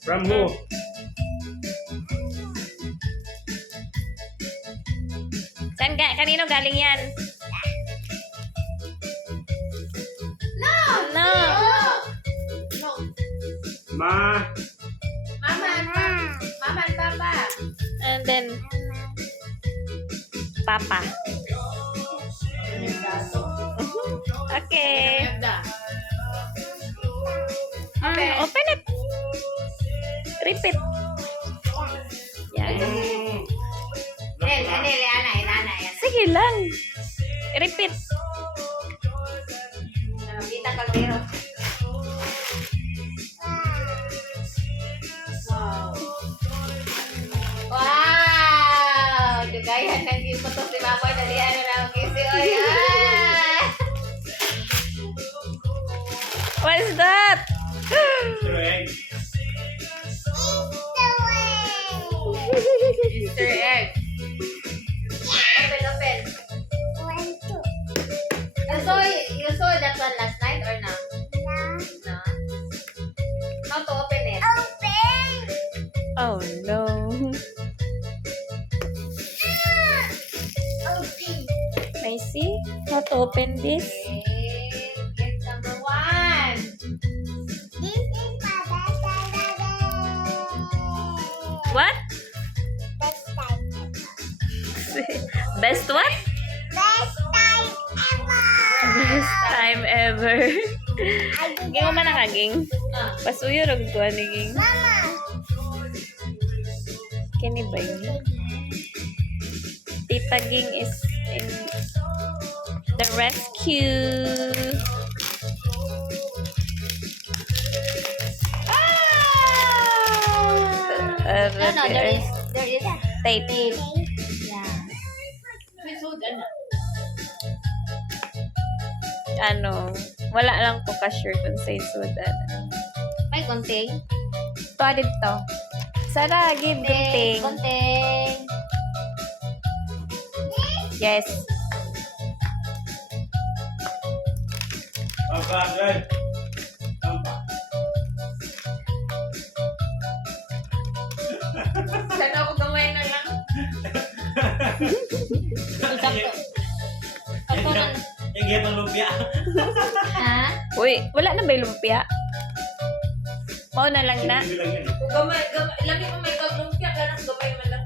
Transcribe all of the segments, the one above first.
From who? Saan kanino galing yan? No! No. No. Ma. Mama and Papa. Mama and Papa. And then, Papa. Okay. Okay. Open it. Repeat. Yan. Ana. Sige lang. Repeat. Kita Caldero. Wow. Wow! Dugayan ng giputos si Mamoy. Dalihan na lang kisi. Oy, ah! What is that? Easter egg. Easter egg. Open. You saw that one last night or no? No. How to open it? Oh no. I see how to open this. Okay. Gift number 1. What? Best what? Best time ever. Ging mo man nakaging. Pasuyo rog ko ani ging. Kini ba yun? Tita Ging is in the rescue. No, there is tape. Yeah. Ano, wala lang ko ka-sure kung sa isudan. May konting. Tuwa dito. Sana, give gunting. Konting. Yes. Papa, good. Papa. Sana ako gamay na lang. Ako man. Yung gipang lumpia. Ha? Uy, wala na ba yung lumpia? Mao na lang na. Hindi lang yan. Gamay. Lagi mo may kaglumpia. Kaya nang gamay man lang.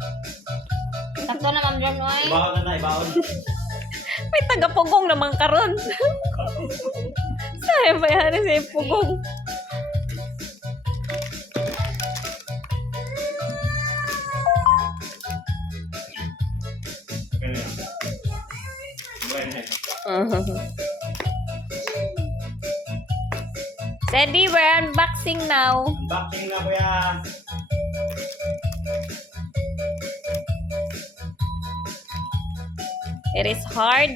Sakto na, Ma'am John, oy. Ibaon na, ibaon. May taga-pugong naman karon. Saan ba yan sa pugong? Okay na yan. Bueno. Sadie, we're unboxing now. Unboxing na, kuya. It is hard.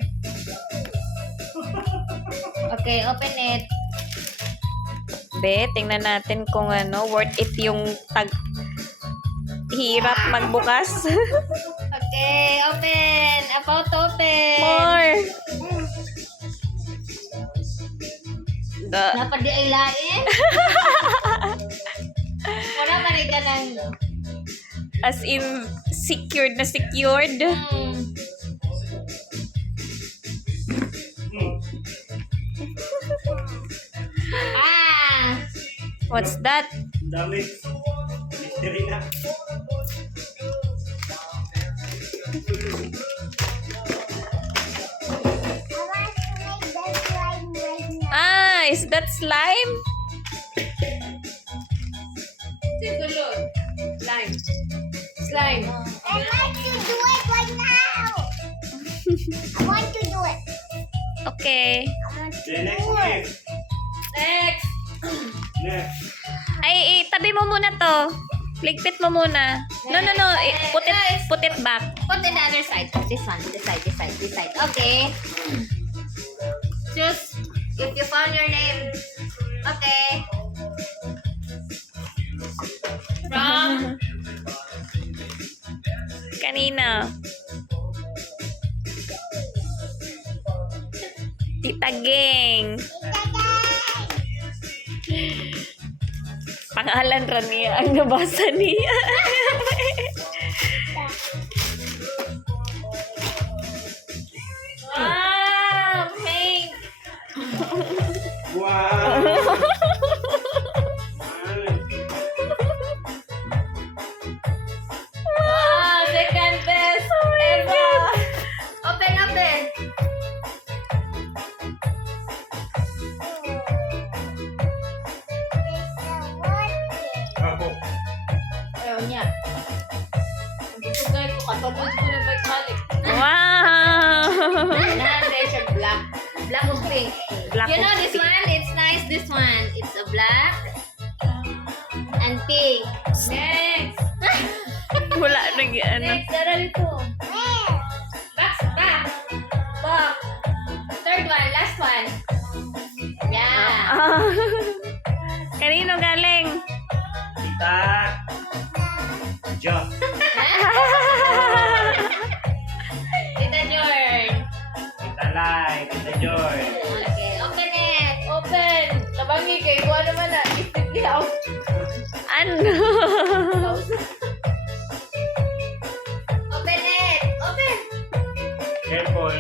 Okay, open it. Be, tingnan natin kung ano, worth it yung hirap magbukas. Okay, open. About to open. More. Dapat di ay lain. Wala ka rin ganang. As in, secured na secured. Ah! What's that? Dami. Mystery na. Ah, is that slime? Siguro. Slime. Slime. I want to do it right now. I want to do it. Okay. Okay, next gift. Next. Next. Ay, tabi mo muna to. Ligpit mo muna. No. Put it back. Put in the other side. This one. This side. Okay. Choose if you found your name. Okay. From Kanina. Tita Ging. Pangalan ra niya ang nabasa niya. Wow! Pink! Wow! Wow! Second best ever! Open, open! Ako. Ayaw niya. Sugay ko, katapos ko na balik. Wow! Nandre siya black. Black with pink. Black You know with this one? It's nice, this one. It's a black and pink. Next! Wala na ano. Next, dara dito. Back, back. Back. Third one, last one. Yeah. Ah. Kanino galing? Kita. Jo. Tita Jorn. Kita Lai. Kita Joy. Okay, open it. Open. Tabangi kay ko naman na. Isip niya. Ano? Open it. Open. Careful.